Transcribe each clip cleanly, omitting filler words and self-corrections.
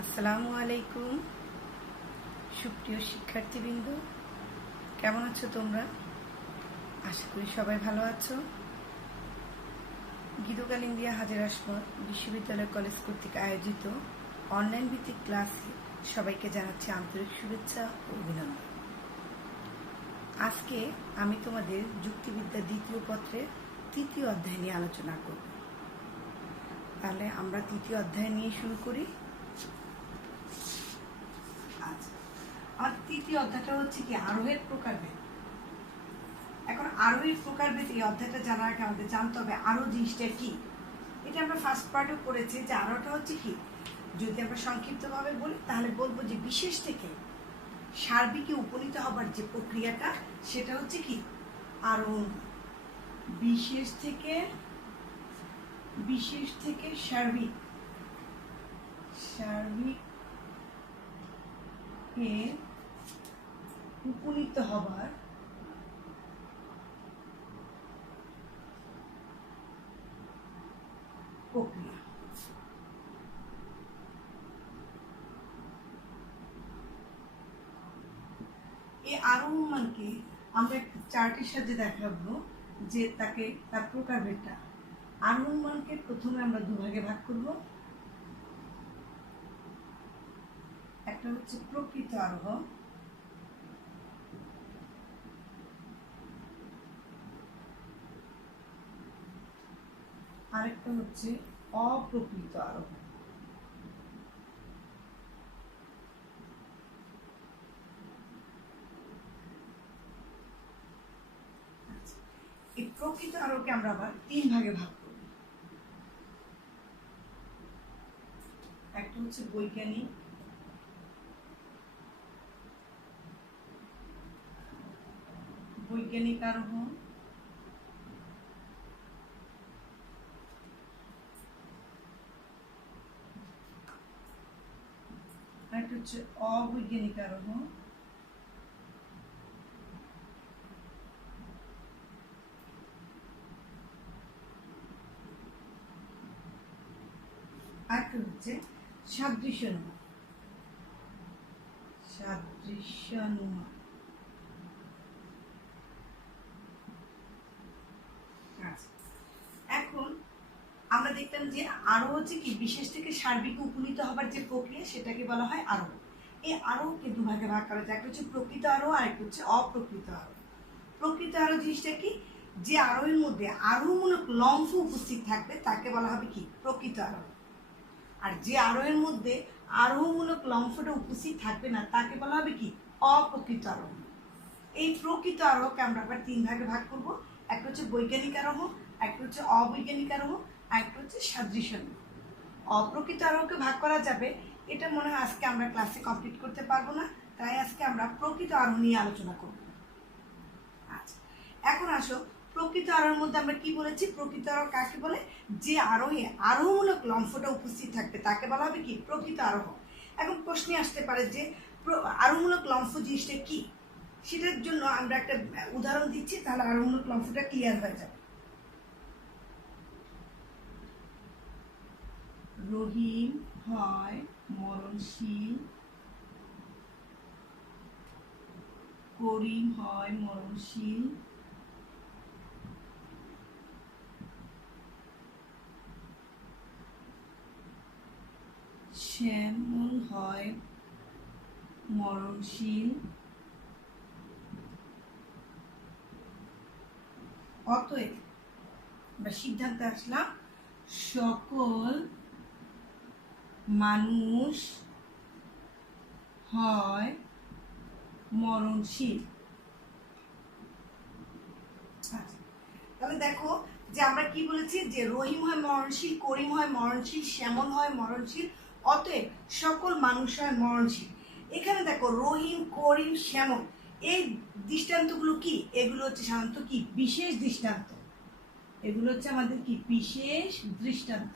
আসসালামু আলাইকুম সুপ্রিয় শিক্ষার্থীবৃন্দ, কেমন আছো তোমরা? আশা করি সবাই ভালো আছো। গীতকাল ইন্ডিয়া হাজির আসমত বিশ্ববিদ্যালয় কলেজ কর্তৃক আয়োজিত অনলাইন ভিত্তিক ক্লাসে সবাইকে জানাচ্ছি আন্তরিক শুভেচ্ছা ও অভিনন্দন। আজকে আমি তোমাদের যুক্তিবিদ্যা দ্বিতীয় পত্রের তৃতীয় অধ্যায় নিয়ে আলোচনা করব। তাহলে আমরা তৃতীয় অধ্যায় নিয়ে শুরু করি। আর তৃতীয় অধ্যায়টা হচ্ছে কি আরোহের প্রকারভেদ। এখন আরোহের প্রকারভেদ এই অধ্যায়টা জানার আগে আমাদের জানতে হবে আরোহ জিনিসটা কি। এটা আমরা ফার্স্ট পার্টও পড়েছি যে আরোহটা হচ্ছে কি, যদি আমরা সংক্ষিপ্তভাবে বলি তাহলে বলবো যে বিশেষ থেকে সার্বিকে উপনীত হবার যে প্রক্রিয়াটা সেটা হচ্ছে কি আরোহণ। বিশেষ থেকে সার্বিক উপনীত হবার প্রক্রিয়া। এই আরোহমানকে আমরা একটা চার্টের সাথে দেখাবো যে তার প্রকারভেদটা। আরোহমানকে প্রথমে আমরা দুভাগে ভাগ করব। একটা হচ্ছে প্রকৃত আরোহ, আরেকটা হচ্ছে অপ্রকৃত আরোহ। এই প্রকৃত আরোহকে আমরা আবার তিন ভাগে ভাগ করব। একটা হচ্ছে বৈজ্ঞানিক, আরোহ, আরেকটা হচ্ছে অবৈজ্ঞানিক আরোহ, আরেকটা হচ্ছে সাদৃশ্যানুমান। এখন আমরা দেখলাম যে আরোহ হচ্ছে কি বিশেষ থেকে সার্বিকে উপনীত হবার যে প্রক্রিয়া সেটাকে বলা হয় আরোহ। এই আরোহকে দুভাগে ভাগ করা যায়, একটা হচ্ছে প্রকৃত আরোহ আর একটা হচ্ছে অপ্রকৃত আরোহ। প্রকৃত আরোহ জিনিসটা কি, যে আরোহের মধ্যে আরোহমূলক লম্ফ উপস্থিত থাকবে তাকে বলা হবে কি প্রকৃত আরোহ। আর যে আরোহের মধ্যে আরোহমূলক লম্ফটা উপস্থিত থাকবে না তাকে বলা হবে কি অপ্রকৃত আরোহ। এই প্রকৃত আরোহকে আমরা আবার তিন ভাগে ভাগ করব। একটা হচ্ছে বৈজ্ঞানিক আরোহ, একটা হচ্ছে অবৈজ্ঞানিক আরোহ, আর একটা হচ্ছে সাদৃশ্যানুমান। অপ্রকৃত আরোহকে ভাগ করা যাবে, এটা মনে হয় আজকে আমরা ক্লাসে কমপ্লিট করতে পারবো না, তাই আজকে আমরা প্রকৃত আরোহ নিয়ে আলোচনা করব। আচ্ছা, এখন আসো প্রকৃত আরোহের মধ্যে আমরা কি বলেছি, প্রকৃত আরোহ কাকে বলে, যে আরোহে আরোহমূলক লম্ফটা উপস্থিত থাকবে তাকে বলা হবে কি প্রকৃত আরোহ। এখন প্রশ্নে আসতে পারে যে আরোহমূলক লম্ফ জিনিসটা কি, সেটার জন্য আমরা একটা উদাহরণ দিচ্ছি, তাহলে আরোহমূলক লম্ফটা ক্লিয়ার হয়ে যাবে। রহিম হয় মরণশীল, করিম হয় মরণশীল, শ্যামল হয় মরণশীল, অতএব আমরা সিদ্ধান্তে আসলাম সকল মানুষ হয় মরণশীল। তাহলে দেখো যে আমরা কি বলেছি, যে রহিম হয় মরণশীল, করিম হয় মরণশীল, শ্যামল হয় মরণশীল, অতএব সকল মানুষ হয় মরণশীল। এখানে দেখো রহিম, করিম, শ্যামল এই দৃষ্টান্তগুলো কি, এগুলো হচ্ছে সাধারণত কি বিশেষ দৃষ্টান্ত। এগুলো হচ্ছে আমাদের কি বিশেষ দৃষ্টান্ত।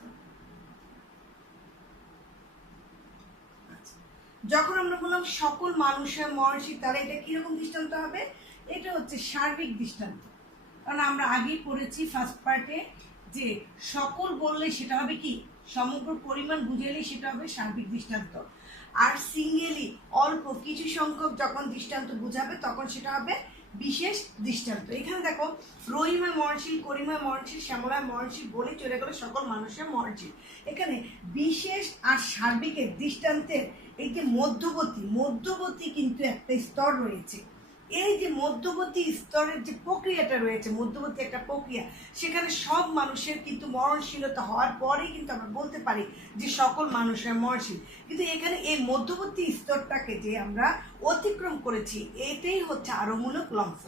যখন আমরা বললাম সকল মানুষ হয় মরণশীল, তাহলে এটা কিরকম দৃষ্টান্ত হবে, এটা হচ্ছে সার্বিক দৃষ্টান্ত। কারণ আমরা আগেই পড়েছি ফার্স্ট পার্টে যে সকল বললে সেটা হবে কি সমগ্র পরিমাণ বুঝাইলেই সেটা হবে সার্বিক দৃষ্টান্ত। আর সিঙ্গেলি অল্প কিছু সংখ্যক যখন দৃষ্টান্ত বুঝাবে তখন সেটা হবে বিশেষ দৃষ্টান্ত। এখানে দেখো রহিমায় মরণশীল, করিমায় মরণশীল, শ্যামলায় মরণশীল বলে চলে গেল সকল মানুষের মরণশীল। এখানে বিশেষ আর সার্বিকের দৃষ্টান্তের এই যে মধ্যবর্তী কিন্তু একটা স্তর রয়েছে। এই যে মধ্যবর্তী স্তরের যে প্রক্রিয়াটা রয়েছে, মধ্যবর্তী একটা প্রক্রিয়া, সেখানে সব মানুষের কিন্তু মরণশীলতা হওয়ার পরেই কিন্তু আমরা বলতে পারি যে সকল মানুষের মরণশীল। কিন্তু এখানে এই মধ্যবর্তী স্তরটাকে যে আমরা অতিক্রম করেছি, এটাই হচ্ছে আরোহমূলক লম্ফ।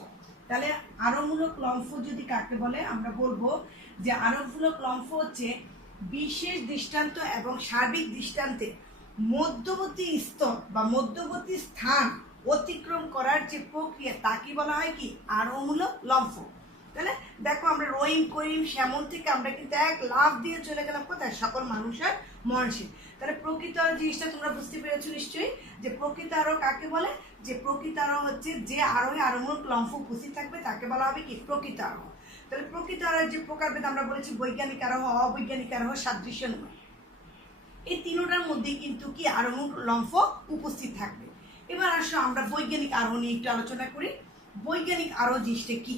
তাহলে আরোহমূলক লম্ফ যদি কাকে বলে, আমরা বলবো যে আরোহমূলক লম্ফ হচ্ছে বিশেষ দৃষ্টান্ত এবং সার্বিক দৃষ্টান্তের মধ্যবর্তী স্তর বা মধ্যবর্তী স্থান অতিক্রম করার যে প্রক্রিয়া তাকে বলা হয় কি আরোহমূলক লম্ফ। তাহলে দেখো আমরা রহিম, করিম, শ্যামল থেকে আমরা কিন্তু এক লাফ দিয়ে চলে গেলাম কোথায়, সকল মানুষের মরণশীল। তাহলে প্রকৃত আরোহ জিনিসটা তোমরা বুঝতে পেরেছো নিশ্চয়ই, যে প্রকৃত আরোহ কাকে বলে, যে প্রকৃত আরোহ হচ্ছে যে আরোহে আরোহমূলক লম্ফ উপস্থিত থাকবে তাকে বলা হবে কি প্রকৃত আরোহ। তাহলে প্রকৃত আরোহের যে প্রকারভেদ আমরা বলেছি বৈজ্ঞানিক আরোহ, অবৈজ্ঞানিক আরোহ, সাদৃশ্য নয়, এই তিনটার মধ্যে কিন্তু কি আরোহমূলক লম্ফ উপস্থিত থাকবে। এবার আসো আমরা বৈজ্ঞানিক আরোহ নিয়ে একটু আলোচনা করি। বৈজ্ঞানিক আরোহ জিনিসটা কি?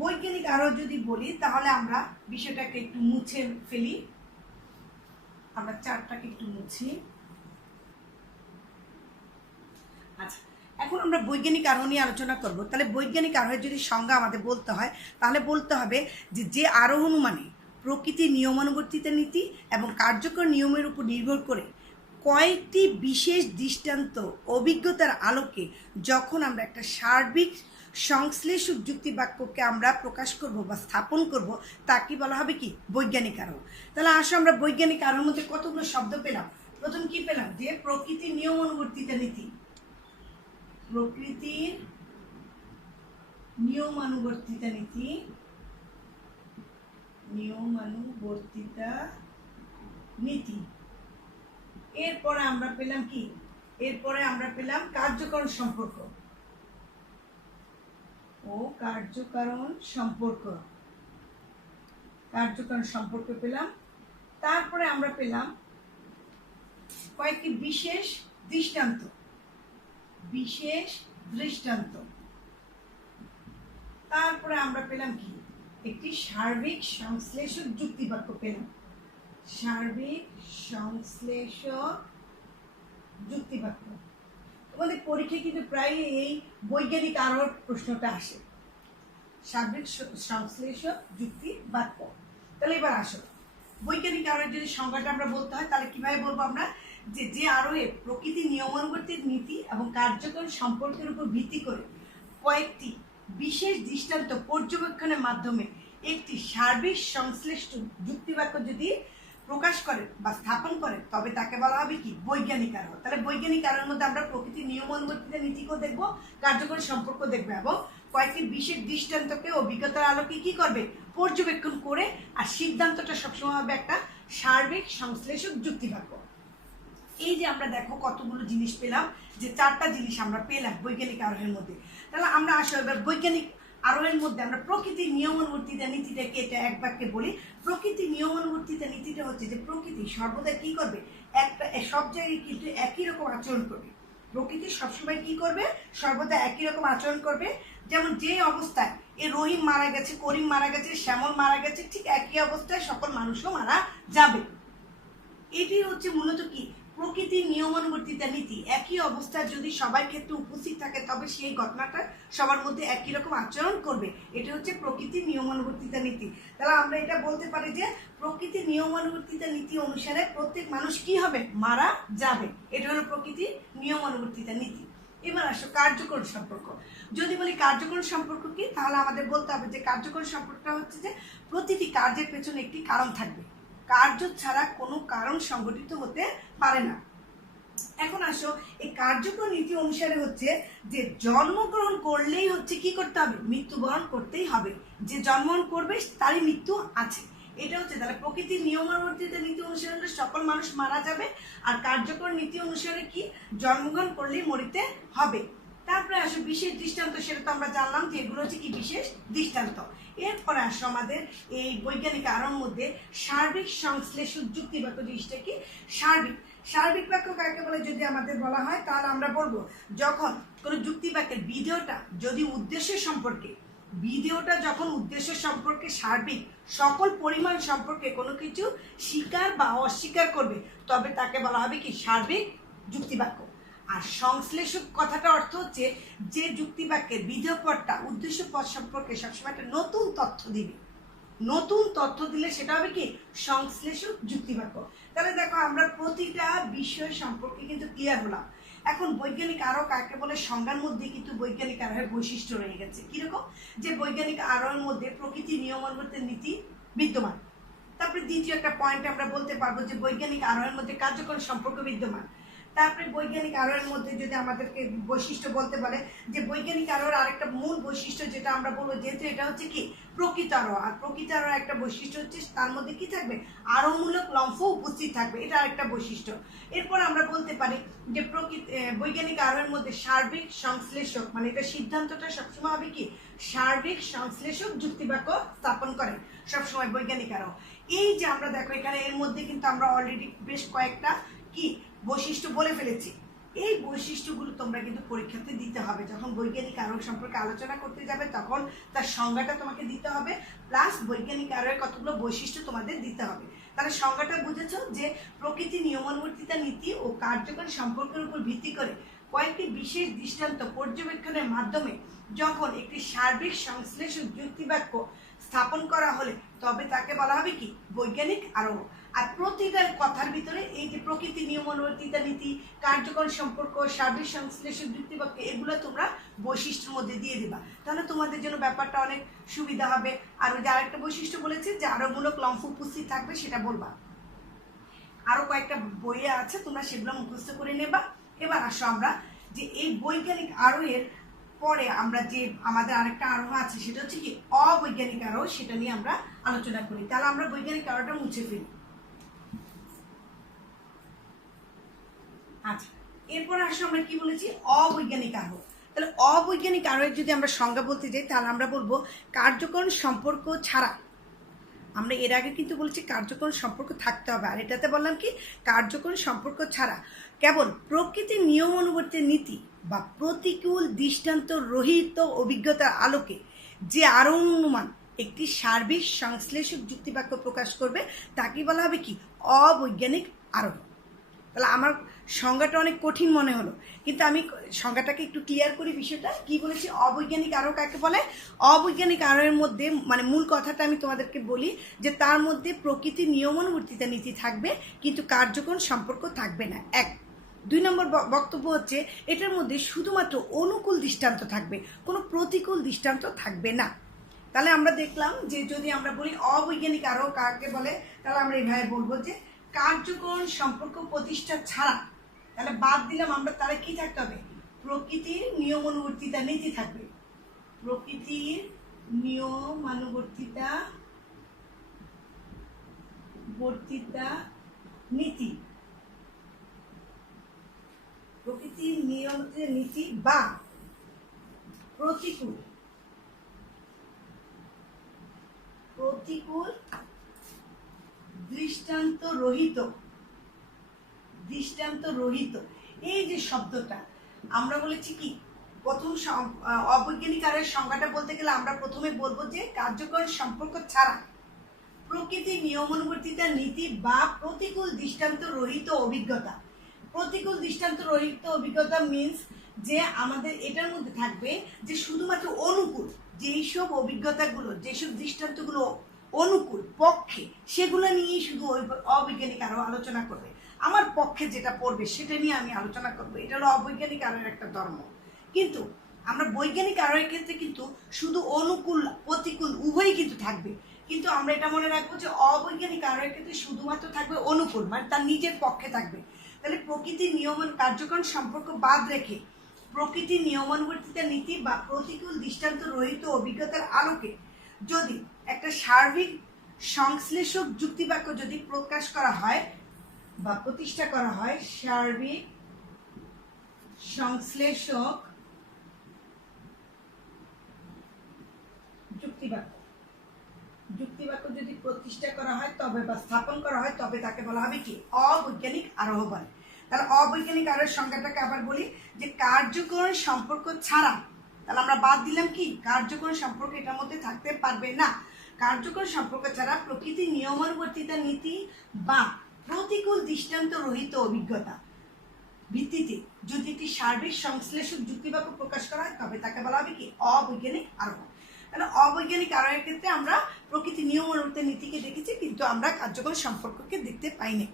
বৈজ্ঞানিক আরোহ যদি বলি তাহলে আমরা বিষয়টাকে একটু মুছে ফেলি, আমরা চারটাকে একটু মুছি। আচ্ছা, এখন আমরা বৈজ্ঞানিক আরোহ নিয়ে আলোচনা করব। তাহলে বৈজ্ঞানিক আরোহের যদি সংজ্ঞা আমাদের বলতে হয় তাহলে বলতে হবে যে আরোহণ মানে প্রকৃতির নিয়মানুবর্তিতা নীতি এবং কার্যকর নিয়মের উপর নির্ভর করে কয়েকটি বিশেষ দৃষ্টান্ত অভিজ্ঞতার আলোকে যখন আমরা একটা সার্বিক সংশ্লেষক যুক্তি বাক্যকে আমরা প্রকাশ করব বা স্থাপন করব তাকে বলা হবে কি বৈজ্ঞানিক আরোহ। তাহলে আসো আমরা বৈজ্ঞানিক আরোহের মধ্যে কতগুলো শব্দ পেলাম। প্রথম কি পেলাম, যে প্রকৃতির নিয়মানুবর্তিতা নীতি, প্রকৃতির নিয়মানুবর্তিতা নীতি, নিয়মানুবর্তিতা নীতি। এরপরে আমরা পেলাম কি, এরপরে আমরা পেলাম কার্যকারণ সম্পর্ক ও কার্যকারণ সম্পর্ক, কার্যকারণ সম্পর্ক পেলাম। তারপরে আমরা পেলাম কয়েকটি বিশেষ দৃষ্টান্ত, বিশেষ দৃষ্টান্ত। তারপরে আমরা পেলাম কি, একটি সার্বিক সংশ্লেষক যুক্তি বাক্য পেলাম, সার্বিক সংশ্লেষক যুক্তি বাক্য। তোমাদের পরীক্ষায় কিন্তু প্রায় এই বৈজ্ঞানিক আরোহ প্রশ্নটা আসে, সার্বিক সংশ্লেষক যুক্তি বাক্য। তাহলে এবার আসো বৈজ্ঞানিক আরোহের যদি সংজ্ঞাটা আমরা বলতে হয় তাহলে কিভাবে বলবো আমরা, যে আরোহে প্রকৃতির নিয়মানুবর্তিত নীতি এবং কার্যকর সম্পর্কের উপর ভিত্তি করে কয়েকটি বিশেষ দৃষ্টান্ত পর্যবেক্ষণের মাধ্যমে একটি সার্বিক সংশ্লেষ যুক্তিবাক্য যদি প্রকাশ করে বা স্থাপন করে তবে তাকে বলা হবে কি বৈজ্ঞানিক আরোহ। তাহলে বৈজ্ঞানিক আরোহের মধ্যে আমরা প্রকৃতির নিয়মানুবর্তিত নীতিকেও দেখবো, কার্যকরী সম্পর্ক দেখবো এবং কয়েকটি বিশেষ দৃষ্টান্তকে অভিজ্ঞতার আলোকে কি করবে পর্যবেক্ষণ করে, আর সিদ্ধান্তটা সবসময় হবে একটা সার্বিক সংশ্লেষক যুক্তিবাক্য। এই যে আমরা দেখো কতগুলো জিনিস পেলাম, যে চারটা জিনিস আমরা পেলাম বৈজ্ঞানিক আরোহের মধ্যে। তাহলে আমরা আসলে এবার বৈজ্ঞানিক আরোহের মধ্যে আমরা প্রকৃতির নিয়মানুবর্তিতা নীতিটাকে এটা এক বাক্যে বলি। প্রকৃতির নিয়মানুবর্তিতা নীতিটা হচ্ছে যে প্রকৃতি সর্বদা কি করবে, একটা সব জায়গায় কিন্তু একই রকম আচরণ করবে। প্রকৃতি সবসময় কি করবে, সর্বদা একই রকম আচরণ করবে। যেমন যে অবস্থায় এ রহিম মারা গেছে, করিম মারা গেছে, শ্যামল মারা গেছে, ঠিক একই অবস্থায় সকল মানুষও মারা যাবে। এটি হচ্ছে মূলত কি প্রকৃতির নিয়মানুবর্তিতা নীতি। একই অবস্থায় যদি সবার ক্ষেত্রে উপস্থিত থাকে তবে সেই ঘটনাটা সবার মধ্যে একই রকম আচরণ করবে। এটা হচ্ছে প্রকৃতির নিয়মানুবর্তিতা নীতি। তাহলে আমরা এটা বলতে পারি যে প্রকৃতির নিয়মানুবর্তিতা নীতি অনুসারে প্রত্যেক মানুষ কি হবে, মারা যাবে। এটা হলো প্রকৃতির নিয়মানুবর্তিতা নীতি। এবার আসো কার্যকর সম্পর্ক। যদি বলি কার্যকর সম্পর্ক কি, তাহলে আমাদের বলতে হবে যে কার্যকর সম্পর্কটা হচ্ছে যে প্রতিটি কার্যের পেছনে একটি কারণ থাকবে, কার্য ছাড়া কোনো কারণ সংগঠিত হতে পারে না। এখন আসো এই কার্যকর নীতি অনুসারে হচ্ছে যে জন্মগ্রহণ করলেই হচ্ছে কি করতে হবে, মৃত্যুবরণ করতেই হবে। যে জন্মগ্রহণ করবে তারই মৃত্যু আছে। এটা হচ্ছে তাহলে প্রকৃতির নিয়মানুবর্তিতা নীতি অনুসারে সকল মানুষ মারা যাবে, আর কার্যকর নীতি অনুসারে কি জন্মগ্রহণ করলেই মরিতে হবে। তারপরে আসো বিশেষ দৃষ্টান্ত, সেটা তো আমরা জানলাম যে এগুলো হচ্ছে কি বিশেষ দৃষ্টান্ত। এরপরে আসো আমাদের এই বৈজ্ঞানিক আরোর মধ্যে সার্বিক সংশ্লেষ যুক্তি বাক্য। জিনিসটা কি সার্বিক? সার্বিক বাক্য কাকে বলে যদি আমাদের বলা হয়, তাহলে আমরা বলবো যখন কোনো যুক্তি বাক্যের বিধেয়টা যদি উদ্দেশ্য সম্পর্কে, বিধেয়টা যখন উদ্দেশ্য সম্পর্কে সার্বিক সকল পরিমাণ সম্পর্কে কোনো কিছু স্বীকার বা অস্বীকার করবে, তবে তাকে বলা হবে কি সার্বিক যুক্তি বাক্য। আর সংশ্লেষক কথাটা অর্থ হচ্ছে যে যুক্তি বাক্যের বিধেয় পদটা উদ্দেশ্য পদ সম্পর্কে সবসময় একটা নতুন তথ্য দিবে, নতুন তথ্য দিলে সেটা হবে কি সংশ্লেষক যুক্তি বাক্য। তাহলে দেখো আমরা প্রতিটা বিষয় সম্পর্কে কিন্তু ক্লিয়ার হলাম। এখন বৈজ্ঞানিক আরো কাকে বলে সংজ্ঞার মধ্যে কিন্তু বৈজ্ঞানিক আরোহের বৈশিষ্ট্য রয়ে গেছে। কিরকম? যে বৈজ্ঞানিক আরোহের মধ্যে প্রকৃতি নিয়মানুবর্তিত নীতি বিদ্যমান। তারপরে দ্বিতীয় একটা পয়েন্ট আমরা বলতে পারবো যে বৈজ্ঞানিক আরোহের মধ্যে কার্যকর সম্পর্ক বিদ্যমান। তারপরে বৈজ্ঞানিক আরোহের মধ্যে যদি আমাদেরকে বৈশিষ্ট্য বলতে বলে, যে বৈজ্ঞানিক আরোহের আরেকটা মূল বৈশিষ্ট্য যেটা আমরা বলবো, যেহেতু এটা হচ্ছে কি প্রকৃত আরোহ, আর প্রকৃত আরোহ একটা বৈশিষ্ট্য হচ্ছে তার মধ্যে কি থাকবে আরোহমূলক লম্ফ উপস্থিত থাকবে, এটা আরেকটা বৈশিষ্ট্য। এরপর আমরা বলতে পারি যে বৈজ্ঞানিক আরোহের মধ্যে সার্বিক সংশ্লেষক, মানে এটা সিদ্ধান্তটা সবসময় হবে কি সার্বিক সংশ্লেষক যুক্তিবাক্য স্থাপন করে সবসময় বৈজ্ঞানিক আরোহ। এই যে আমরা দেখো এখানে এর মধ্যে কিন্তু আমরা অলরেডি বেশ কয়েকটা কি বৈশিষ্ট্য বলে ফেলেছি। এই বৈশিষ্ট্যগুলো তোমরা কিন্তু পরীক্ষাতে দিতে হবে, যখন বৈজ্ঞানিক আরোহ সম্পর্কে আলোচনা করতে যাবে তখন তার সংজ্ঞাটা তোমাকে দিতে হবে, প্লাস বৈজ্ঞানিক আরোহের কতগুলো বৈশিষ্ট্য তোমাদের দিতে হবে। তাহলে সংজ্ঞাটা বুঝেছো যে প্রকৃতি নিয়মানুবর্তিতা নীতি ও কার্যকর সম্পর্কের উপর ভিত্তি করে কয়েকটি বিশেষ দৃষ্টান্ত পর্যবেক্ষণের মাধ্যমে যখন একটি সার্বিক সংশ্লেষক যুক্তিবাক্য স্থাপন করা হলে তবে তাকে বলা হবে কি বৈজ্ঞানিক আরোহ। আর প্রতিটা কথার ভিতরে এই যে প্রকৃতি নিয়মানুবর্তিতা নীতি, কার্যকর সম্পর্ক, সার্বিক সংশ্লেষক যুক্তিবাক্য, এগুলো তোমরা বৈশিষ্ট্যের মধ্যে দিয়ে দিবা, তাহলে তোমাদের জন্য ব্যাপারটা অনেক সুবিধা হবে। আর ওই যে আরেকটা বৈশিষ্ট্য বলেছে যে আরোহমূলক লম্ফ উপস্থিত থাকবে, সেটা বলবা। আরো কয়েকটা বইয়ে আছে, তোমরা সেগুলো মুখস্থ করে নেবা। এবার আসো আমরা যে এই বৈজ্ঞানিক আরোহের পরে আমরা যে আমাদের আরেকটা আরোহ আছে সেটা হচ্ছে কি অবৈজ্ঞানিক আরোহ, সেটা নিয়ে আমরা আলোচনা করি। তাহলে আমরা বৈজ্ঞানিক আরোহটা মুছে ফেলি। আচ্ছা, এরপর আসো আমরা কি বলেছি অবৈজ্ঞানিক আরোহ। তাহলে অবৈজ্ঞানিক আরোহের যদি আমরা সংজ্ঞা বলতে যাই তাহলে আমরা বলবো কার্যকর সম্পর্ক ছাড়া। আমরা এর আগে কিন্তু বলেছি কার্যকর সম্পর্ক থাকতে হবে, আর এটাতে বললাম কি কার্যকর সম্পর্ক ছাড়া কেবল প্রকৃতির নিয়ম অনুবর্তী নীতি বা প্রতিকূল দৃষ্টান্ত রহিত অভিজ্ঞতার আলোকে যে আরোহ অনুমান একটি সার্বিক সংশ্লেষক যুক্তিবাক্য প্রকাশ করবে তাকে বলা হবে কি অবৈজ্ঞানিক আরোহ। তাহলে আমার সংজ্ঞাটা অনেক কঠিন মনে হলো, কিন্তু আমি সংজ্ঞাটাকে একটু ক্লিয়ার করি। বিষয়টা কি বলেছি, অবৈজ্ঞানিক আরোহ কাকে বলে? অবৈজ্ঞানিক আরোহের মধ্যে মানে মূল কথাটা আমি তোমাদেরকে বলি যে তার মধ্যে প্রকৃতির নিয়মানুবর্তিতা নীতি থাকবে কিন্তু কার্যকর সম্পর্ক থাকবে না। এক। 2 নম্বর বক্তব্য হচ্ছে এটার মধ্যে শুধুমাত্র অনুকূল দৃষ্টান্ত থাকবে, কোনো প্রতিকূল দৃষ্টান্ত থাকবে না। তাহলে আমরা দেখলাম যে যদি আমরা বলি অবৈজ্ঞানিক আরোহ কাকে বলে, তাহলে আমরা এইভাবে বলবো যে কার্যকর সম্পর্ক প্রতিষ্ঠা ছাড়া, তাহলে বাদ দিলাম আমরা, তাহলে কি থাকতে হবে প্রকৃতির নিয়মানুবর্তিতা নীতি থাকবে, প্রকৃতির নিয়মানুবর্তিতা নীতি, প্রকৃতির নিয়মানুবর্তিতা নীতি বা প্রতিকূল দৃষ্টান্ত রহিত। এই যে শব্দটা আমরা বলেছি কি প্রথম অবৈজ্ঞানিক আরোহের সংজ্ঞাটা বলতে গেলে আমরা প্রথমে বলবো যে কার্যকর সম্পর্ক ছাড়া প্রকৃতির নিয়মানুবর্তিতা নীতি বা প্রতিকূল দৃষ্টান্ত রহিত অভিজ্ঞতা। প্রতিকূল দৃষ্টান্ত রহিত অভিজ্ঞতা মিন্স যে আমাদের এটার মধ্যে থাকবে যে শুধুমাত্র অনুকূল যেইসব অভিজ্ঞতাগুলো, যেসব দৃষ্টান্তগুলো অনুকূল পক্ষে, সেগুলো নিয়েই শুধু অবৈজ্ঞানিক আরোহ আলোচনা করবে। আমার পক্ষে যেটা পড়বে সেটা নিয়ে আমি আলোচনা করবো, এটা হলো অবৈজ্ঞানিক আরোহের একটা ধর্ম। কিন্তু আমরা বৈজ্ঞানিক আরোহের ক্ষেত্রে কিন্তু শুধু অনুকূল প্রতিকূল উভয়ই কিন্তু থাকবে, কিন্তু আমরা এটা মনে রাখবো যে অবৈজ্ঞানিক আরোহের ক্ষেত্রে শুধুমাত্র থাকবে অনুকূল, মানে তার নিজের পক্ষে থাকবে। তাহলে প্রকৃতির নিয়মন কার্যকর সম্পর্ক বাদ রেখে প্রকৃতির নিয়মানুবর্তিতা নীতি বা প্রতিকূল দৃষ্টান্ত রহিত অভিজ্ঞতার আলোকে যদি একটা সার্বিক সংশ্লেষক যুক্তিবাক্য যদি প্রকাশ করা হয় বা প্রতিষ্ঠা করা হয়, সার্বিক সংশ্লেষক যুক্তিবাক্য যদি প্রতিষ্ঠা করা হয় তবে বা স্থাপন করা হয় তবে তাকে বলা হবে কি অবৈজ্ঞানিক আরোহ বলে। তাহলে অবৈজ্ঞানিক আরোহের সংজ্ঞাটাকে আবার বলি যে কার্যকরণ সম্পর্ক ছাড়া, তাহলে আমরা বাদ দিলাম কি কার্যকরণ সম্পর্ক এটার মধ্যে থাকতে পারবে না। কার্যকর সম্পর্ক ছাড়া প্রকৃতির নিয়মানুবর্তিতা নীতি বা প্রতিকূল দৃষ্টান্ত রহিত অভিজ্ঞতা ভিত্তিতে যদি একটি সার্বিক সংশ্লেষক যুক্তিবাক্য প্রকাশ করা হয় তবে তাকে বলা হবে কি অবৈজ্ঞানিক আরোহ। তাহলে অবৈজ্ঞানিক আরোহের ক্ষেত্রে আমরা প্রকৃতির নিয়মানুবর্তিতা নীতিকে দেখেছি কিন্তু আমরা কার্যকর সম্পর্ককে দেখতে পাইনি।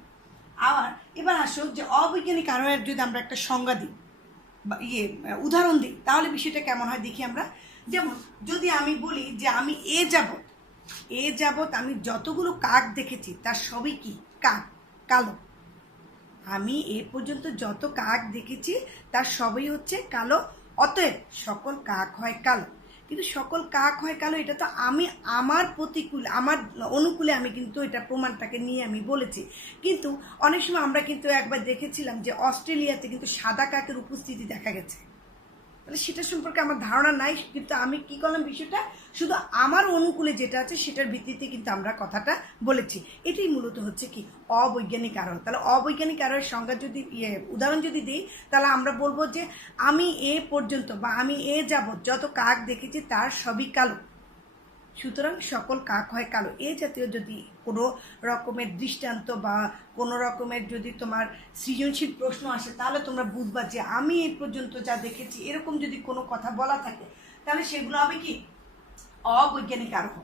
আবার এবার আসো যে অবৈজ্ঞানিক আরোহের যদি আমরা একটা সংজ্ঞা দিই বা উদাহরণ দিই তাহলে বিষয়টা কেমন হয় দেখি আমরা। যেমন যদি আমি বলি যে আমি এ যাবৎ আমি যতগুলো কাক দেখেছি তার সবই কি কাক কালো। আমি এ পর্যন্ত যত কাক দেখেছি তার সবই হচ্ছে কালো, অতএব সকল কাক হয় কালো। কিন্তু সকল কাক হয় কালো এটা তো আমি আমার প্রতিকূল আমার অনুকূলে আমি কিন্তু এটা প্রমাণটাকে নিয়ে আমি বলেছি। কিন্তু অনেক সময় আমরা কিন্তু একবার দেখেছিলাম যে অস্ট্রেলিয়াতে কিন্তু সাদা কাকের উপস্থিতি দেখা গেছে। তাহলে সেটা সম্পর্কে আমার ধারণা নাই, কিন্তু আমি কি করলাম বিষয়টা শুধু আমার অনুকূলে যেটা আছে সেটার ভিত্তিতে কিন্তু আমরা কথাটা বলেছি। এটাই মূলত হচ্ছে কি অবৈজ্ঞানিক আরোহ। তাহলে অবৈজ্ঞানিক আরোহের সংজ্ঞা যদি উদাহরণ যদি দিই তাহলে আমরা বলবো যে আমি এ পর্যন্ত বা আমি এ যাবৎ যত কাক দেখেছি তার সবই কালো, সুতরাং সকল কাক হয় কালো। এই জাতীয় যদি কোনো রকমের দৃষ্টান্ত বা কোনো রকমের যদি তোমার সৃজনশীল প্রশ্ন আসে তাহলে তোমরা বুঝবা যে আমি এই পর্যন্ত যা দেখেছি এরকম যদি কোনো কথা বলা থাকে তাহলে সেগুলো হবে কি অবৈজ্ঞানিক আরোহ।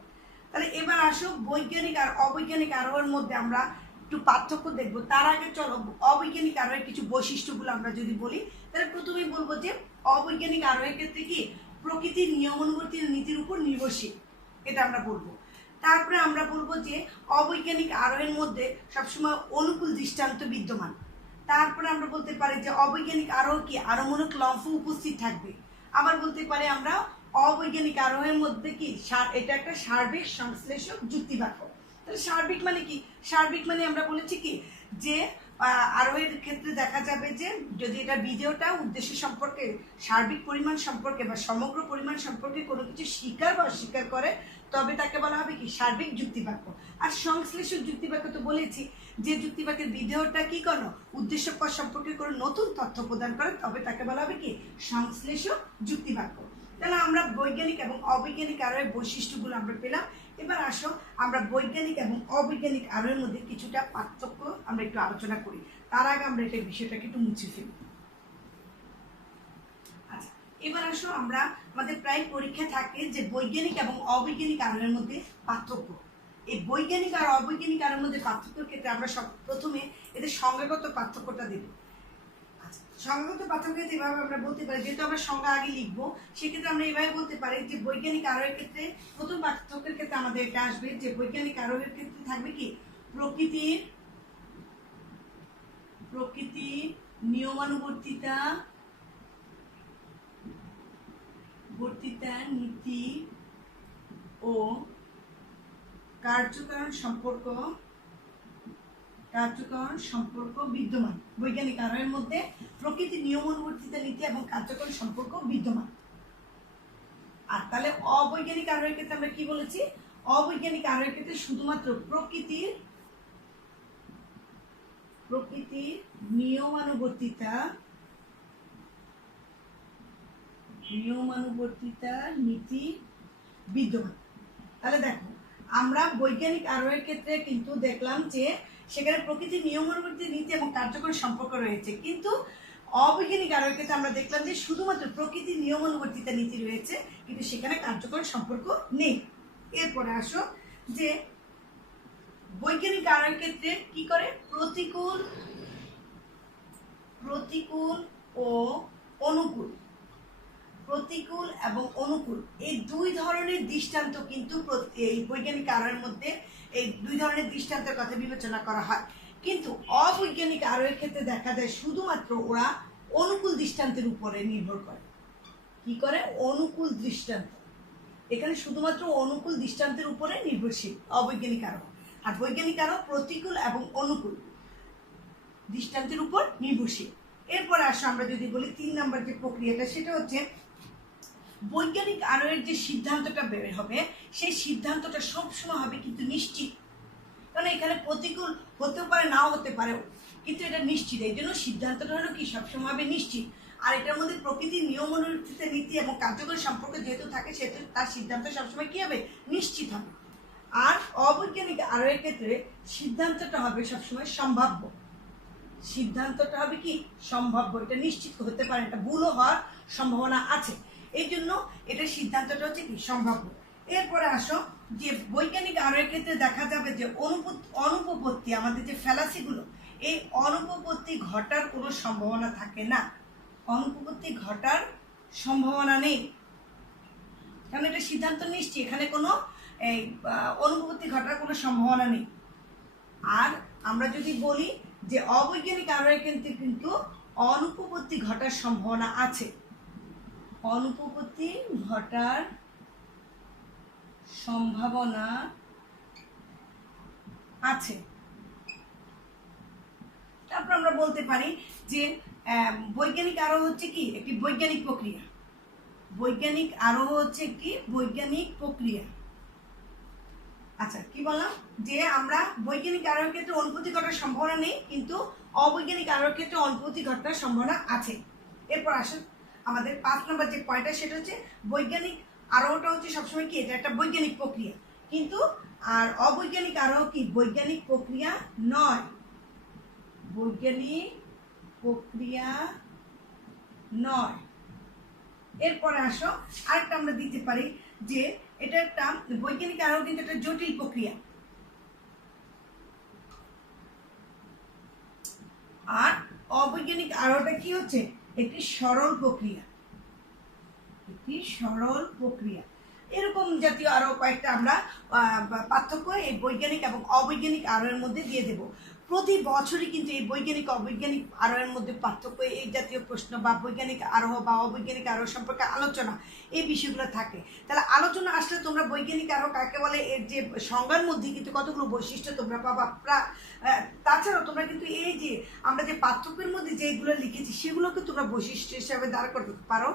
তাহলে এবার আসো বৈজ্ঞানিক আর অবৈজ্ঞানিক আরোহের মধ্যে আমরা একটু পার্থক্য দেখবো। তার আগে চলো অবৈজ্ঞানিক আরোহের কিছু বৈশিষ্ট্যগুলো আমরা যদি বলি তাহলে প্রথমেই বলবো যে অবৈজ্ঞানিক আরোহের ক্ষেত্রে কি প্রকৃতির নিয়মানুবর্তী নীতির উপর নির্ভরশীল, এটা আমরা বলবো। তারপরে আমরা বলবো যে অবৈজ্ঞানিক আরোহের মধ্যে সবসময় অনুকূল দৃষ্টান্ত বিদ্যমান। তারপরে আমরা বলতে পারি যে অবৈজ্ঞানিক আরোহ কি আরোহমূলক লম্ফ উপস্থিত থাকবে। আবার বলতে পারি আমরা অবৈজ্ঞানিক আরোহের মধ্যে কি এটা একটা সার্বিক সংশ্লেষক যুক্তিবাক্য। তাহলে সার্বিক মানে কি, সার্বিক মানে আমরা বলেছি কি যে আরোহের ক্ষেত্রে দেখা যাবে যে যদি এটা ভিডিওটা উদ্দেশ্য সম্পর্কে সার্বিক পরিমাণ সম্পর্কে বা সমগ্র পরিমাণ সম্পর্কে কোনো কিছু স্বীকার বা অস্বীকার করে তবে তাকে বলা হবে কি সার্বিক যুক্তিবাক্য। আর সংশ্লেষক যুক্তিবাক্য তো বলেছি যে যুক্তিবাক্যের ভিডিওটা কি করো উদ্দেশ্য পদ সম্পর্কে কোনো নতুন তথ্য প্রদান করে তবে তাকে বলা হবে কি সংশ্লেষক যুক্তিবাক্য। তাহলে আমরা বৈজ্ঞানিক এবং অবৈজ্ঞানিক আরোহের বৈশিষ্ট্যগুলো আমরা পেলাম। এবার আসো আমরা বৈজ্ঞানিক এবং অবৈজ্ঞানিক আরোহের মধ্যে কিছুটা পার্থক্য আমরা একটু আলোচনা করি। তার আগে আমরা এই বিষয়টাকে একটু মুছে ফেলি। আচ্ছা এবার আসো আমরা আমাদের প্রায় পরীক্ষা থাকে যে বৈজ্ঞানিক এবং অবৈজ্ঞানিক আরোহের মধ্যে পার্থক্য। এই বৈজ্ঞানিক আর অবৈজ্ঞানিক আরোহের মধ্যে পার্থক্যের ক্ষেত্রে আমরা প্রথমে এদের সংজ্ঞাগত পার্থক্যটা দেব। সংজ্ঞাগত পার্থক্য যেভাবে আমরা বলতে পারি, যেহেতু আমরা সংজ্ঞা আগে লিখবো সেক্ষেত্রে আমরা এভাবে বলতে পারি যে বৈজ্ঞানিক আরোহের ক্ষেত্রে প্রথম পার্থক্যের ক্ষেত্রে আমাদের এটা আসবে যে বৈজ্ঞানিক আরোহের ক্ষেত্রে থাকবে কি প্রকৃতির নিয়মানুবর্তিতা নীতি ও কার্যকারণ সম্পর্ক বিদ্যমান। বৈজ্ঞানিক আরোহের মধ্যে প্রকৃতির নিয়মানুবর্তিতা নীতি এবং কার্যকরণ সম্পর্ক বিদ্যমান। আর তাহলে অবৈজ্ঞানিক আরোহের ক্ষেত্রে আমরা কি বলেছি, অবৈজ্ঞানিক আরোহের ক্ষেত্রে শুধুমাত্র প্রকৃতির নিয়মানুবর্তিতা নীতি বিদ্যমান। তাহলে দেখো আমরা বৈজ্ঞানিক আরোহের ক্ষেত্রে কিন্তু দেখলাম যে সেখানে প্রকৃতির নিয়মানুবর্তিতা নীতি এবং কার্যকর সম্পর্ক রয়েছে, কিন্তু অবৈজ্ঞানিক আরোহের ক্ষেত্রে আমরা দেখলাম যে শুধুমাত্র প্রকৃতির নিয়মানুবর্তিতা নীতি রয়েছে কিন্তু সেখানে কার্যকর সম্পর্ক নেই। এরপরে আসো যে বৈজ্ঞানিক আরোহের ক্ষেত্রে কি করে প্রতিকূল ও অনুকূল, প্রতিকূল এবং অনুকূল এই দুই ধরনের দৃষ্টান্ত কিন্তু এই বৈজ্ঞানিক আরোহের মধ্যে এই দুই ধরনের দৃষ্টান্তের কথা বিবেচনা করা হয়। কিন্তু অবৈজ্ঞানিক আরোহের ক্ষেত্রে দেখা যায় শুধুমাত্র ওরা অনুকূল দৃষ্টান্তের উপরে নির্ভর করে। কি করে অনুকূল দৃষ্টান্ত, এখানে শুধুমাত্র অনুকূল দৃষ্টান্তের উপরে নির্ভরশীল অবৈজ্ঞানিক আরোহ। আর বৈজ্ঞানিক আরোহ প্রতিকূল এবং অনুকূল দৃষ্টান্তের উপর নির্ভরশীল। এরপরে আসো আমরা যদি বলি 3 নম্বর যে প্রক্রিয়াটা সেটা হচ্ছে বৈজ্ঞানিক আরোহের যে সিদ্ধান্তটা বের হবে সেই সিদ্ধান্তটা সবসময় হবে কিন্তু নিশ্চিত, কারণ এখানে প্রতিকূল হতেও পারে, নাও হতে পারে, কিন্তু এটা নিশ্চিত। এই জন্য সিদ্ধান্তটা হলো কি সবসময় হবে নিশ্চিত। আর এটার মধ্যে প্রকৃতির নিয়ম অনুষ্ঠিত নীতি এবং কার্যকরী সম্পর্ক যেহেতু থাকে, সেহেতু তার সিদ্ধান্ত সবসময় কি হবে, নিশ্চিত হবে। আর অবৈজ্ঞানিক আরোহের ক্ষেত্রে সিদ্ধান্তটা হবে সবসময় সম্ভাব্য। সিদ্ধান্তটা হবে কি সম্ভাব্য, এটা নিশ্চিত হতে পারে, এটা ভুলও হওয়ার সম্ভাবনা আছে, এই জন্য এটার সিদ্ধান্তটা হচ্ছে কি সম্ভাব্য। এরপরে আসো যে বৈজ্ঞানিক আরোহের ক্ষেত্রে দেখা যাবে যে অনুপপত্তি, আমাদের যে ফ্যালাসিগুলো, এই অনুপপত্তি ঘটার কোনো সম্ভাবনা থাকে না, অনুপপত্তি ঘটার সম্ভাবনা নেই, কারণ এটা সিদ্ধান্ত নিশ্চিত, এখানে কোনো এই অনুপপত্তি ঘটার কোনো সম্ভাবনা নেই। আর আমরা যদি বলি যে অবৈজ্ঞানিক আরোহের ক্ষেত্রে কিন্তু অনুপপত্তি ঘটার সম্ভাবনা আছে, অনুপপত্তি ঘটার সম্ভাবনা আছে। তারপর আমরা বলতে পারি যে বৈজ্ঞানিক আরোহ হচ্ছে কি একটি বৈজ্ঞানিক প্রক্রিয়া, বৈজ্ঞানিক আরোহ হচ্ছে একটি বৈজ্ঞানিক প্রক্রিয়া। আচ্ছা, কি বললাম যে আমরা বৈজ্ঞানিক আরোহের ক্ষেত্রে অনুপপত্তি ঘটার সম্ভাবনা নেই, কিন্তু অবৈজ্ঞানিক আরোহের ক্ষেত্রে অনুপপত্তি ঘটার সম্ভাবনা আছে। এরপর আসুন আমাদের 5 নম্বর যে পয়েন্টটা, সেটা হচ্ছে বৈজ্ঞানিক আরোহটা হচ্ছে সবসময় কি এটা একটা বৈজ্ঞানিক প্রক্রিয়া, কিন্তু আর অবৈজ্ঞানিক আরোহ কি বৈজ্ঞানিক প্রক্রিয়া নয়, বৈজ্ঞানিক প্রক্রিয়া নয়। এরপরে আসো আরেকটা আমরা দিতে পারি যে এটা একটা বৈজ্ঞানিক আরোহ কিন্তু একটা জটিল প্রক্রিয়া, আর অবৈজ্ঞানিক আরোহটা কি হচ্ছে একটি সরল প্রক্রিয়া, একটি সরল প্রক্রিয়া। এরকম জাতীয় আরো কয়েকটা আমরা পার্থক্য এই বৈজ্ঞানিক এবং অবৈজ্ঞানিক আরোহের মধ্যে দিয়ে দেব। প্রতি বছরই কিন্তু এই বৈজ্ঞানিক অবৈজ্ঞানিক আরোহের মধ্যে পার্থক্য, এই জাতীয় প্রশ্ন বা বৈজ্ঞানিক আরোহ বা অবৈজ্ঞানিক আরোহ সম্পর্কে আলোচনা, এই বিষয়গুলো থাকে। তাহলে আলোচনা আসলে তোমরা বৈজ্ঞানিক আরোহ কাকে বলে এর যে সংজ্ঞার মধ্যে কিন্তু কতগুলো বৈশিষ্ট্য তোমরা পাবা। তাছাড়াও তোমরা কিন্তু এই যে আমরা যে পার্থক্যের মধ্যে যেগুলো লিখেছি সেগুলোকে তোমরা বৈশিষ্ট্য হিসাবে দাঁড় করতে পারো।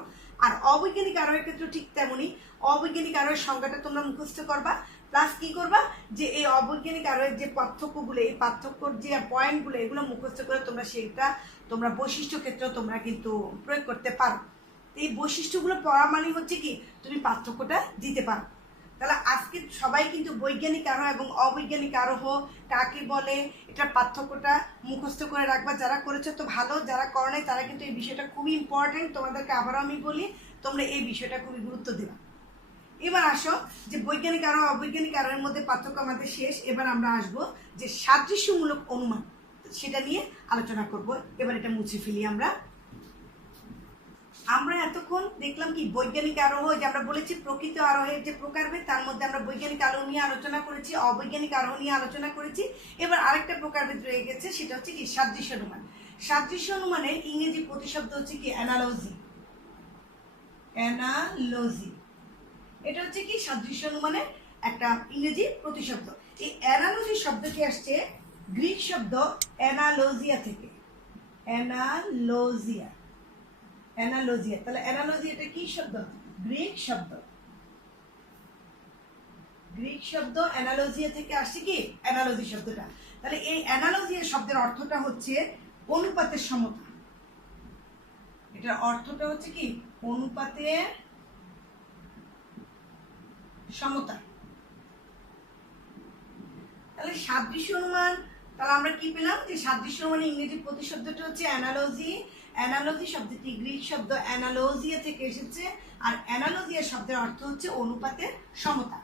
আর অবৈজ্ঞানিক আরোহের ক্ষেত্রে ঠিক তেমনই, অবৈজ্ঞানিক আরোহের সংজ্ঞাটা তোমরা মুখস্থ করবা, প্লাস কি করবা যে এই অবৈজ্ঞানিক আরোহের যে পার্থক্যগুলো, এই পার্থক্যর যে পয়েন্টগুলো, এগুলো মুখস্থ করে তোমরা সেটা তোমরা বৈশিষ্ট্য ক্ষেত্রেও তোমরা কিন্তু প্রয়োগ করতে পারো। এই বৈশিষ্ট্যগুলো পড়া মানে হচ্ছে কি তুমি পার্থক্যটা দিতে পারো। তাহলে আজকে সবাই কিন্তু বৈজ্ঞানিক আরোহ এবং অবৈজ্ঞানিক আরোহ কাকে বলে এটার পার্থক্যটা মুখস্থ করে রাখবা। যারা করেছো তো ভালো, যারা করে নাই তারা কিন্তু এই বিষয়টা খুবই ইম্পর্টেন্ট, তোমাদেরকে আবারও আমি বলি তোমরা এই বিষয়টা খুবই গুরুত্ব দেবা। এবার আসো যে বৈজ্ঞানিক আরোহ অবৈজ্ঞানিক আরোহের মধ্যে পার্থক্য আমাদের শেষ, এবার আমরা আসবো যে সাদৃশ্যমূলক অনুমান, সেটা নিয়ে আলোচনা করব। এবার এটা মুছে ফেলি। আমরা এতক্ষণ দেখলাম কি বৈজ্ঞানিক আরোহ, যে আমরা বলেছি প্রকৃত আরোহের যে প্রকারভেদ, তার মধ্যে আমরা বৈজ্ঞানিক আরোহ নিয়ে আলোচনা করেছি, অবৈজ্ঞানিক আরোহ নিয়ে আলোচনা করেছি। এবার আরেকটা প্রকারভেদ রয়ে গেছে, সেটা হচ্ছে কি সাদৃশ্য অনুমান। সাদৃশ্য অনুমানের ইংরেজি প্রতিশব্দ হচ্ছে কি অ্যানালজি, অ্যানালজি। এটা হচ্ছে কি সাদৃশ্য অনুমানের একটা ইংরেজি প্রতিশব্দ। এই অ্যানালজি শব্দটি আসছে গ্রিক শব্দ অ্যানালোজিয়া থেকে, অ্যানালোজিয়া, অ্যানালজিয়া। তাহলে অ্যানালজি এটা কি শব্দ? গ্রিক শব্দ, গ্রিক শব্দ অ্যানালজিয়া থেকে আসছে কি অ্যানালজি শব্দটা। তাহলে এই অ্যানালজিয়া শব্দের অর্থটা হচ্ছে অনুপাতের সমতা, এটার অর্থটা হচ্ছে কি অনুপাতের সমতা। তাহলে সাদৃশ্য অনুমান, তাহলে আমরা কি পেলাম যে সাদৃশ্য অনুমানের ইংরেজি প্রতিশব্দটা হচ্ছে অ্যানালজি। অ্যানালজি শব্দটি গ্রিক শব্দ অ্যানালোজিয়া থেকে এসেছে, আর অ্যানালোজিয়া শব্দের অর্থ হচ্ছে অনুপাতের সমতা।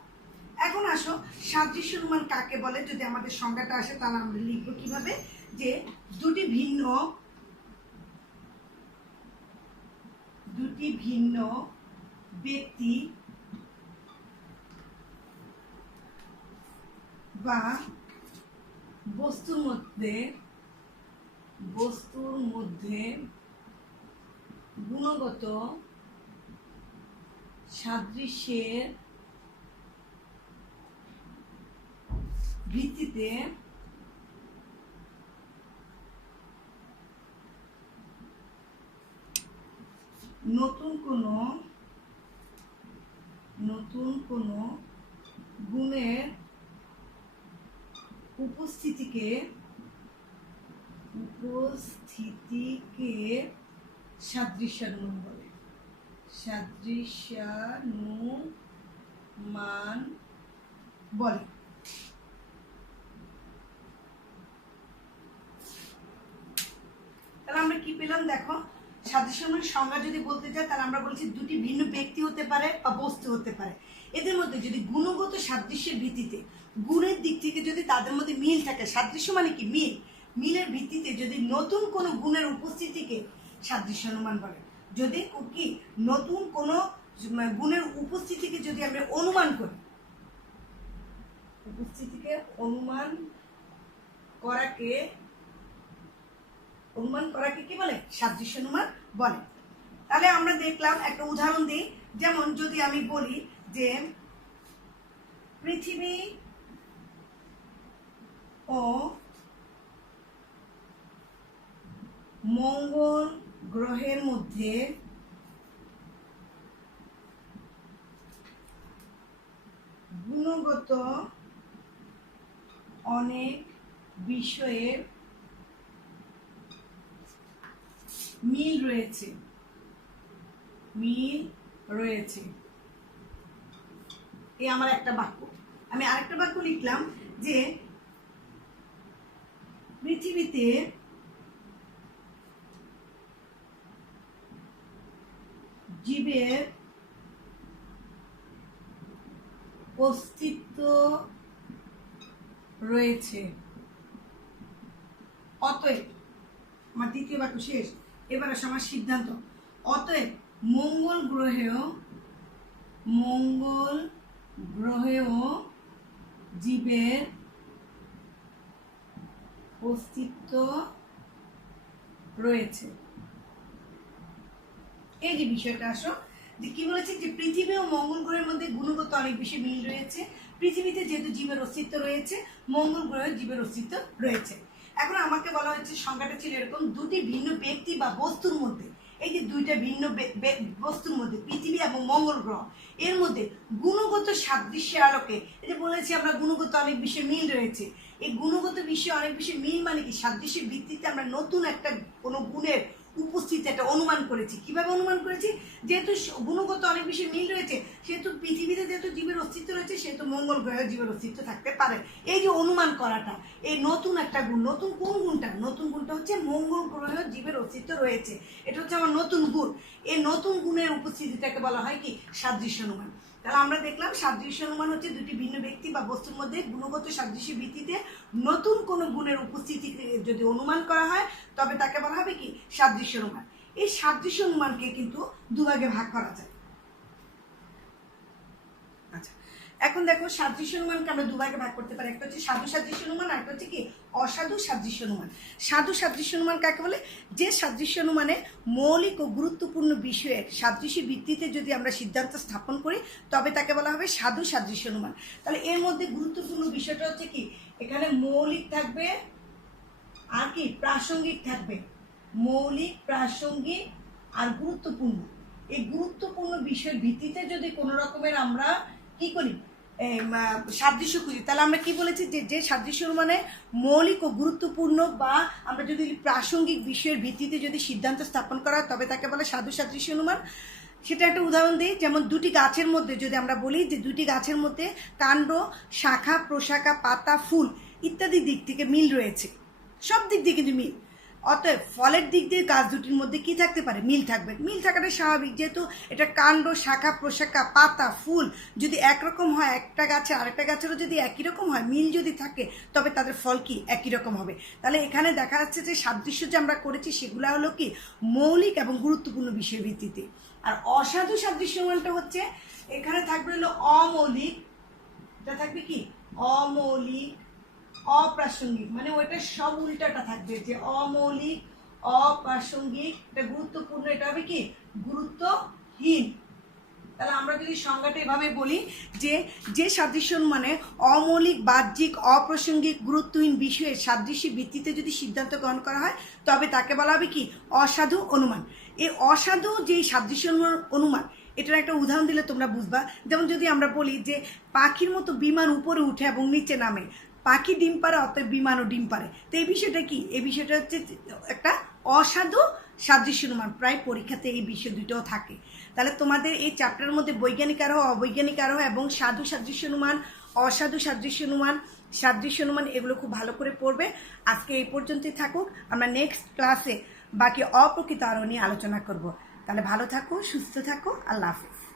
এখন আসো সাদৃশ্য অনুমান কাকে বলে, যদি আমাদের সংজ্ঞাটা আসে তাহলে আমরা লিখবো কিভাবে যে দুটি ভিন্ন ব্যক্তি বা বস্তুর মধ্যে গুণগত সাদৃশ্যের ভিত্তিতে নতুন কোনো নতুন কোনো গুণের উপস্থিতিকে সাদৃশ্যানুমান বলে। সাদৃশ্যানুমান বলে। তাহলে আমরা কি পেলাম দেখো, সাদৃশ্যানুমানের সংজ্ঞা যদি বলতে চাই তাহলে আমরা বলছি দুটি ভিন্ন ব্যক্তি হতে পারে বা বস্তু হতে পারে, এদের মধ্যে যদি গুণগত সাদৃশ্যের ভিত্তিতে গুণের দিক থেকে যদি তাদের মধ্যে মিল থাকে, সাদৃশ্য মানে কি মিল, মিলের ভিত্তিতে যদি নতুন কোনো গুণের উপস্থিতিকে সাদৃশ্যানুমান বলে। যদি কি নতুন কোনো গুণের উপস্থিতিকে যদি আমরা অনুমান করি, উপস্থিতিকে অনুমান করাকে কি বলে, সাদৃশ্যানুমান বলে। তাহলে আমরা দেখলাম একটা উদাহরণ দিই, যেমন যদি আমি বলি যে পৃথিবী ও মঙ্গল গ্রহের মধ্যে গুণগত অনেক বিষয়ে মিল রয়েছে। এই আমার একটা বাক্য। আমি আরেকটা বাক্য লিখলাম যে পৃথিবীতে জীবের অস্তিত্ব রয়েছে। অতএব, আমার দ্বিতীয় বাক্য শেষ, এবার আসে আমার সিদ্ধান্ত। অতএব মঙ্গল গ্রহেও জীবের অস্তিত্ব রয়েছে। এই যে বিষয়টা আসো যে কি বলেছে, যে পৃথিবী ও মঙ্গল গ্রহের মধ্যে গুণগত অনেক বেশি মিল রয়েছে। পৃথিবীতে যেহেতু জীবের অস্তিত্ব রয়েছে, মঙ্গল গ্রহে জীবের অস্তিত্ব রয়েছে। এখন আমাকে বলা হচ্ছে সংজ্ঞাটা ছিল এরকম, দুটি ভিন্ন ব্যক্তি বা বস্তুর মধ্যে, এই যে দুইটা ভিন্ন বস্তুর মধ্যে পৃথিবী এবং মঙ্গল গ্রহ, এর মধ্যে গুণগত সাদৃশ্যের আলোকে, এই যে বলেছি আমরা গুণগত অনেক বিষয়ে মিল রয়েছে, এই গুণগত বিষয়ে অনেক বিষয়ে মিল মানে কি, সাদৃশ্যের ভিত্তিতে আমরা নতুন একটা কোনো গুণের উপস্থিতি একটা অনুমান করেছি। কিভাবে অনুমান করেছি, যেহেতু গুণগত অনেক বেশি মিল রয়েছে, সেহেতু পৃথিবীতে যেহেতু জীবের অস্তিত্ব রয়েছে, সেহেতু মঙ্গল গ্রহে জীবের অস্তিত্ব থাকতে পারে। এই যে অনুমান করাটা, এই নতুন একটা গুণ। নতুন কোন গুণটা? নতুন গুণটা হচ্ছে মঙ্গল গ্রহে জীবের অস্তিত্ব রয়েছে, এটা হচ্ছে আমার নতুন গুণ। এই নতুন গুণের উপস্থিতিটাকে বলা হয় কি, সাদৃশ্যানুমান। তাহলে আমরা দেখলাম সাদৃশ্যানুমান হচ্ছে দুটি ভিন্ন ব্যক্তি বা বস্তুর মধ্যে গুণগত সাদৃশ্যের ভিত্তিতে নতুন কোনো গুণের উপস্থিতি যদি অনুমান করা হয়, তবে তাকে বলা হবে কি, সাদৃশ্যানুমান। এই সাদৃশ্যানুমানকে কিন্তু দুভাগে ভাগ করা যায়। আচ্ছা, এখন দেখো সাদৃশ্যানুমানকে আমরা দুভাগে ভাগ করতে পারি, একটা হচ্ছে সাধু সাদৃশ্যানুমান, আর একটা হচ্ছে কি অসাধু সাদৃশ্যানুমান। সাধু সাদৃশ্যানুমান কাকে বলে, যে সাদৃশ্যানুমানে মৌলিক ও গুরুত্বপূর্ণ বিষয়ের সাদৃশ্যের ভিত্তিতে যদি আমরা সিদ্ধান্ত স্থাপন করি, তবে তাকে বলা হবে সাধু সাদৃশ্যানুমান। তাহলে এর মধ্যে গুরুত্বপূর্ণ বিষয়টা হচ্ছে কি, এখানে মৌলিক থাকবে আর কি প্রাসঙ্গিক থাকবে। মৌলিক, প্রাসঙ্গিক আর গুরুত্বপূর্ণ। এই গুরুত্বপূর্ণ বিষয়ের ভিত্তিতে যদি কোনো রকমের আমরা কি করি, সাদৃশ্য খুঁজি, তাহলে আমরা কি বলেছি, যে সাদৃশ্য মানে মৌলিক ও গুরুত্বপূর্ণ বা আমরা যদি প্রাসঙ্গিক বিষয়ের ভিত্তিতে যদি সিদ্ধান্ত স্থাপন করা হয়, তবে তাকে বলে সাধু সাদৃশ্য অনুমান। সেটা একটা উদাহরণ দিই, যেমন দুটি গাছের মধ্যে যদি আমরা বলি যে দুটি গাছের মধ্যে কাণ্ড, শাখা, প্রশাখা, পাতা, ফুল ইত্যাদি দিক থেকে মিল রয়েছে, সব দিক দিয়ে কিন্তু মিল। অতএব ফলের দিক দিয়ে গাছ দুটির মধ্যে কি থাকতে পারে, মিল থাকবে। মিল থাকাটা স্বাভাবিক, যেহেতু এটা কাণ্ড, শাখা, প্রশাখা, পাতা, ফুল যদি একরকম হয়, একটা গাছে আরেকটা গাছেরও যদি একই রকম হয়, মিল যদি থাকে, তবে তাদের ফল কি একই রকম হবে। তাহলে এখানে দেখা যাচ্ছে যে সাদৃশ্য যে আমরা করেছি সেগুলো হলো কি মৌলিক এবং গুরুত্বপূর্ণ বিষয়ের ভিত্তিতে। আর অসাধু সাদৃশ্যমানটা হচ্ছে এখানে থাকবে হলো অমৌলিক, এটা থাকবে কি অমৌলিক, অপ্রাসঙ্গিক, মানে ওইটা সব উল্টাটা থাকবে, যে অমৌলিক, অপ্রাসঙ্গিক, এটা গুরুত্বপূর্ণ, এটা হবে কি গুরুত্বহীন। তাহলে আমরা যদি সংজ্ঞাটা এভাবে বলি যে সাদৃশ্য মানে অমৌলিক, বাহ্যিক, অপ্রাসঙ্গিক, গুরুত্বহীন বিষয়ে সাদৃশ্যের ভিত্তিতে যদি সিদ্ধান্ত গ্রহণ করা হয়, তবে তাকে বলা হবে কি অসাধু অনুমান। এই অসাধু যে সাদৃশ্য অনুমান, এটার একটা উদাহরণ দিলে তোমরা বুঝবা। যেমন যদি আমরা বলি যে পাখির মতো বিমান উপরে উঠে এবং নিচে নামে, পাখি ডিম পারে অতএব বিমানও ডিম পারে। তো এই বিষয়টা কি? এই বিষয়টা হচ্ছে একটা অসাধু সাদৃশ্য অনুমান। প্রায় পরীক্ষাতে এই বিষয় দুটোও থাকে। তাহলে তোমাদের এই চ্যাপ্টারের মধ্যে বৈজ্ঞানিক আরোহ, অবৈজ্ঞানিক আরোহ এবং সাধু সাদৃশ্য অনুমান, অসাধু সাদৃশ্য অনুমান, সাদৃশ্য অনুমান, এগুলো খুব ভালো করে পড়বে। আজকে এই পর্যন্তই থাকুক, আমরা নেক্সট ক্লাসে বাকি অপ্রকৃত আরোহ নিয়ে আলোচনা করব। তাহলে ভালো থাকো, সুস্থ থাকো, আল্লাহ হাফিজ।